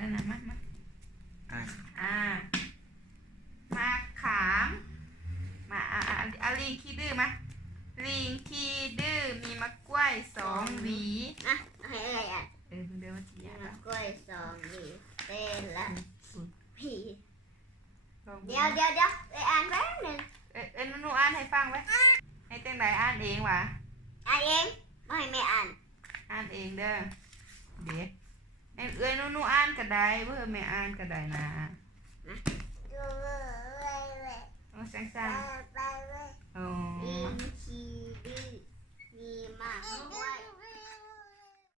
นั่นนะมามาขามมาลิงขี้ดื้อมาลิงขี้ดื้อมีมะกล้วย2 หวีให้อะไรเดี๋ยวมาทีมะกล้วย2 หวีเป็นละผีเดี๋ยวไปอ่านแป๊บนึงหนูอ่านให้ฟังไว้ให้เต็งไหนอ่านเองวะอ่านเองไม่ให้แม่อ่านเองเด้อเดี๋ยวหนูอ่านก็ได้เพื่อไม่อ่านก็ได้นะ